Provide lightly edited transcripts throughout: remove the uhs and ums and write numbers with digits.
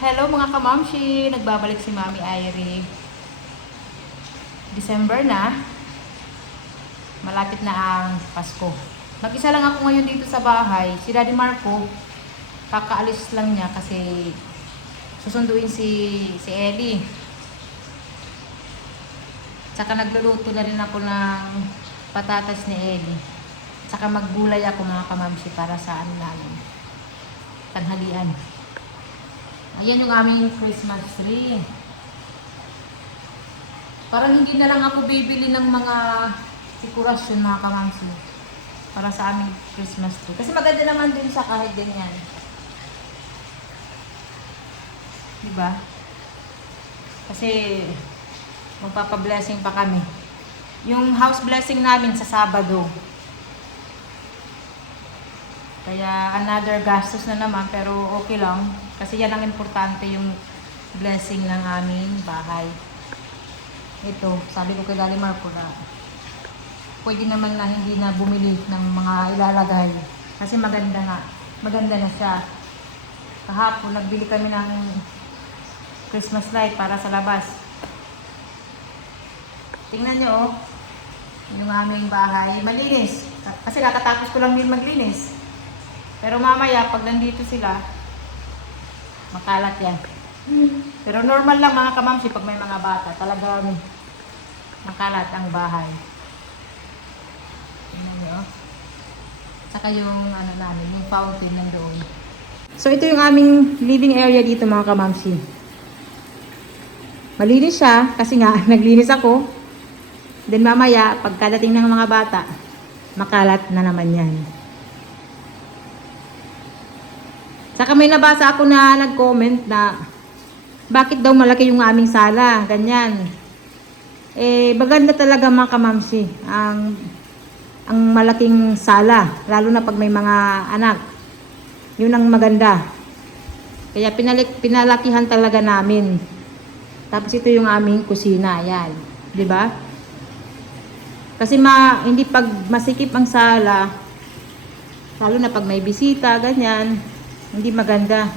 Hello mga kamamshi! Nagbabalik si Mami Irie. December na. Malapit na ang Pasko. Mag-isa lang ako ngayon dito sa bahay. Si Daddy Marco, kakaalis lang niya kasi susunduin si Ellie. Tsaka nagluluto na rin ako ng patatas ni Ellie. Tsaka maggulay ako mga kamamshi para sa ano namin. Tanghalian. Ayan yung aming Christmas tree. Parang hindi na lang ako bibili ng mga dekorasyon mga kamamsi para sa aming Christmas tree. Kasi maganda naman din siya kahit ganyan. Diba? Kasi magpapablessing pa kami. Yung house blessing namin sa Sabado. Kaya another gastos na naman pero okay lang. Kasi yan ang importante yung blessing ng aming bahay. Ito, sabi ko kay Daddy Marco na pwede naman na hindi na bumili ng mga ilalagay. Kasi maganda nga. Maganda na siya. Kahapon, nagbili kami ng Christmas light para sa labas. Tingnan nyo, oh. Yung aming bahay. Malinis. Kasi kakatapos ko lang din maglinis. Pero mamaya, pag nandito sila, makalat yan. Pero normal lang mga kamamsi pag may mga bata. Talagang makalat ang bahay. Saka yung ano namin, yung fountain nandoon. So ito yung aming living area dito mga kamamsi. Malinis siya kasi nga naglinis ako. Then mamaya, pagkadating ng mga bata, makalat na naman yan. Saka may nabasa ako na nag-comment na bakit daw malaki yung aming sala, ganyan. Eh, maganda talaga mga kamamsi ang malaking sala, lalo na pag may mga anak. Yun ang maganda. Kaya pinalakihan talaga namin. Tapos ito yung aming kusina, yan. 'Di ba? Kasi hindi pag masikip ang sala, lalo na pag may bisita, ganyan. Hindi maganda.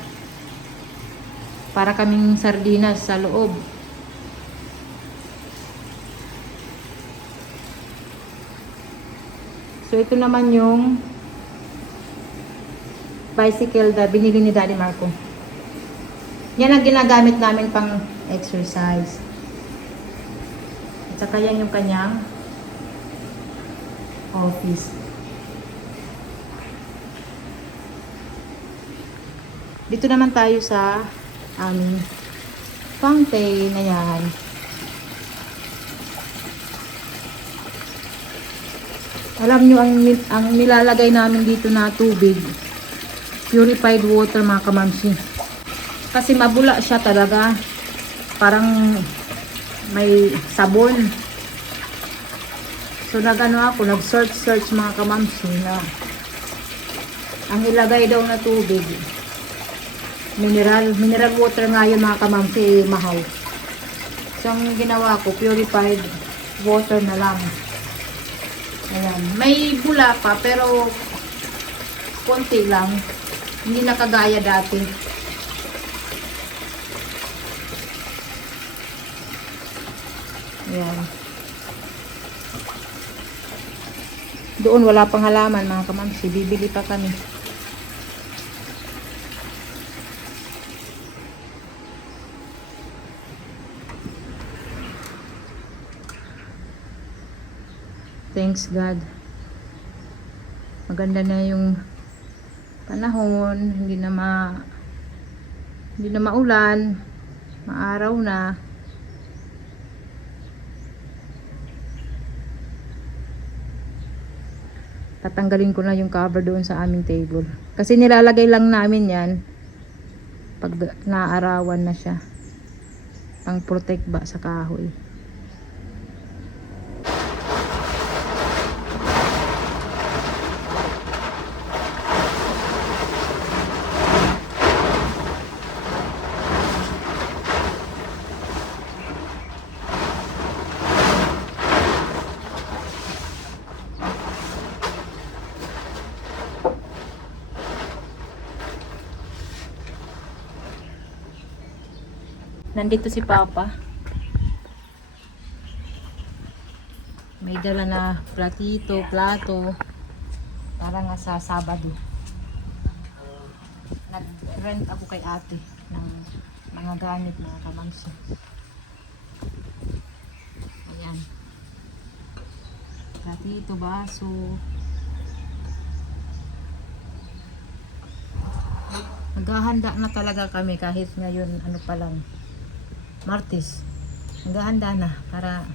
Para kaming sardinas sa loob. So ito naman yung bicycle na binili ni Daddy Marco. Yan ang ginagamit namin pang exercise. At saka yan yung kanyang office. Dito naman tayo sa aming fountain na yan. Alam nyo, ang nilalagay namin dito na tubig, purified water mga kamamsi. Kasi mabula siya talaga. Parang may sabon. So nag-search mga kamamsi na ang ilagay daw na tubig, mineral water nga yun mga kamamsi, mahal. So ang ginawa ko, purified water na lang. Ayan. May bula pa pero konti lang. Hindi na kagaya dati. Ayan. Doon wala pang halaman mga kamamsi. Bibili pa kami. Thanks God. Maganda na yung panahon, hindi na maulan, maaraw na. Tatanggalin ko na yung cover doon sa aming table. Kasi nilalagay lang namin yan pag naarawan na siya. Pang protect ba sa kahoy. Nandito si Papa. May dala na platito, plato. Para nga sa Sabado. Nag-rent ako kay ate ng mga gamit na kamamsi. Ayan. Platito, baso. Naghahanda na talaga kami kahit ngayon ano pa lang, Martes. Naghahanda na para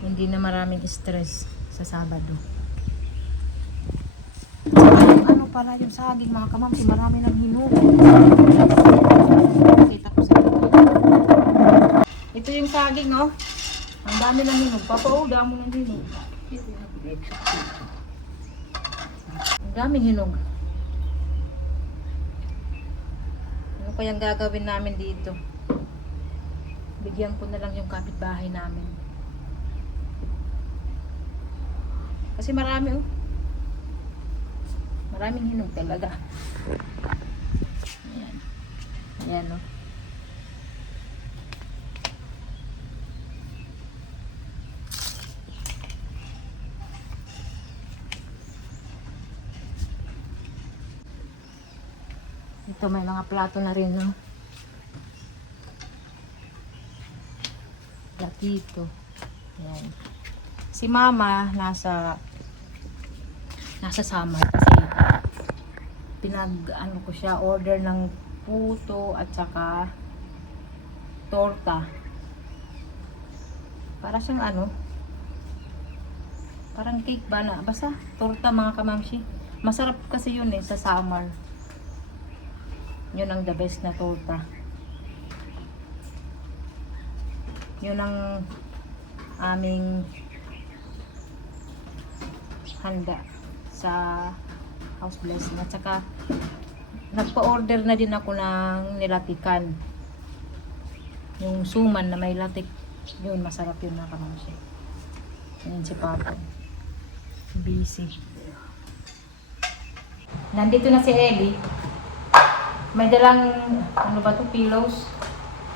hindi na maraming stress sa Sabado. Ano pala yung saging mga kamamsi, marami nang hinuog. Kita ko sa ito. Ito yung saging, oh. Ang dami nang hinuog. Papa, oh, dami nang hinuog. Ang daming hinog. Ano kayang gagawin namin dito? Bigyan ko na lang yung kapitbahay namin. Kasi marami, oh. Maraming hinog talaga. Ayan. Ayan, oh. Ito may mga plato na rin, no? Platito. Ayan. Si Mama nasa summer kasi ano ko siya, order ng puto at saka torta. Para siyang ano, parang cake ba na? Basta torta mga kamamsi. Masarap kasi yun sa summer. Yun ang the best na torta. Yun ang aming handa sa house blessing. At saka nagpa-order na din ako ng nilatikan. Yung suman na may latik. Yun, masarap yun na kamamsi. Yan si Papa. Busy. Nandito na si Ellie. May dalang, ano ba to, pillows.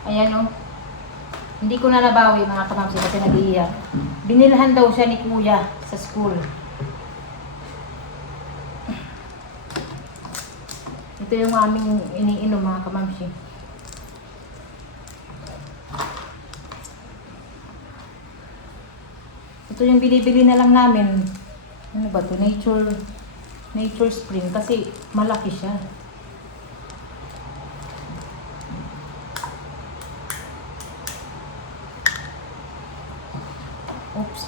Ayan, oh. Hindi ko na nabawi mga kamamsi kasi nag-iiyak. Binilhan daw siya ni Kuya sa school. Ito yung aming iniinom mga kamamsi. Ito yung binibili na lang namin. Ano ba to? Nature Spring kasi malaki siya. Oops.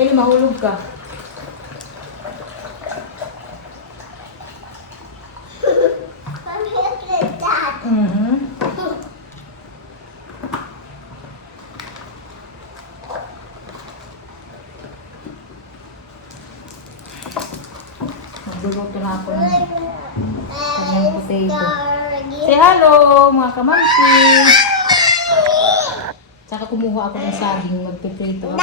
Eli, mahulog ka. Magluluto na ako ng kanyang potato. Say hello mga kamamsi. Saka kumuha ako ng saging, magpiprito ako.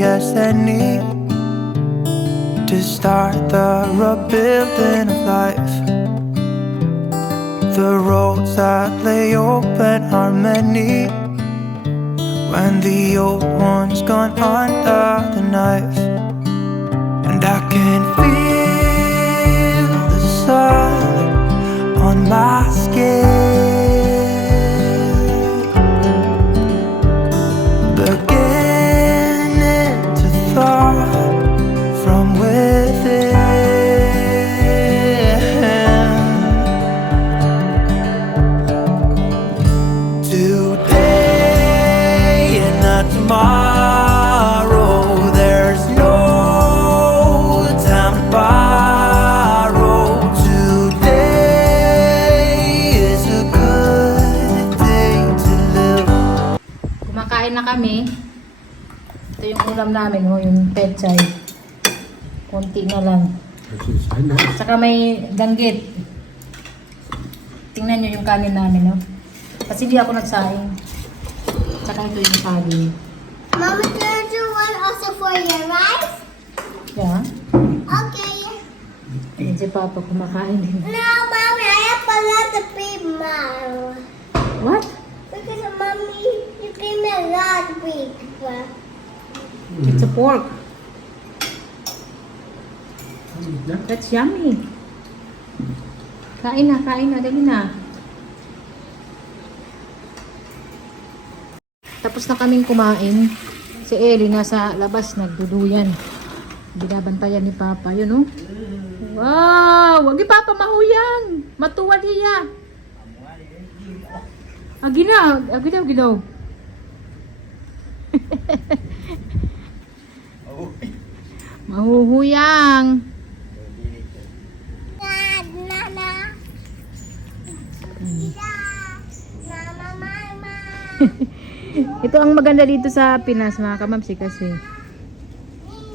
easy as any to start the rebuilding of life. The roads that lay open are many when the old one's gone under the knife. And I can feel the sun on my skin, beginning to thaw from within. Today and not tomorrow, there's no time to borrow. Today is a good day to live. Kumakain na kami. Ito yung ulam namin, oh, yung pechay. Konti na lang. Saka may danggit. Tingnan nyo yung kanin namin, no? Kasi hindi ako nagsaing. Saka ito yung kanin. Mama, can you one also for your rice? Yeah. Okay. Ayan si Papa kumakain din. No, Mommy, I have a lot of people. What? Because, Mommy, you gave me a lot of people. It's a pork. That's yummy. Kain na, dali na. Tapos na kaming kumain. Si Ellie nasa labas nagduduyan. Binabantayan ni Papa. Yun, oh. Wow! Wag ni Papa mahuyang. Matuwad hiya. Aginaw. Mahuhuyang. Nana. Mama. Ito ang maganda dito sa Pinas, mga kamamsi, kasi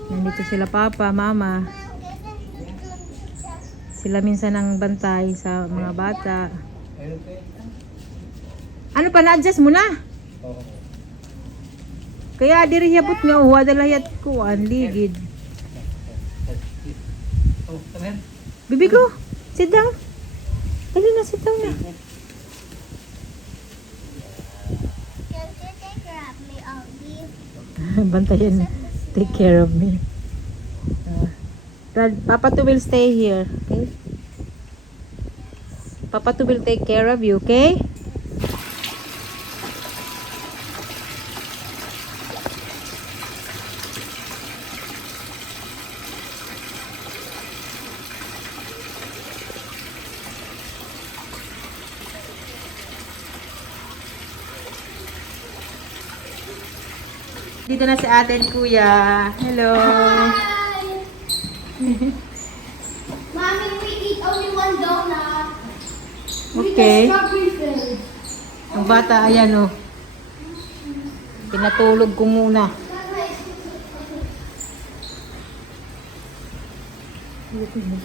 nandito sila Papa, Mama. Sila minsan ang bantay sa mga bata. Ano pa, na-adjust mo na? Kaya diri hiyabot nga, wala layat ko, ang ligid. Bibi ko, sit down. Dali na, sit down na. Can you take care of me, Obi? Bantayan, take care of me. Papa to will stay here, okay? Papa to will take care of you, okay? Dito na si ate at kuya. Hello. Hi. Mommy, we eat only one donut. Okay. Strawberry filled. Ang bata, ayan, oh. Pinatulog ko muna.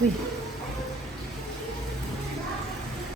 Uy.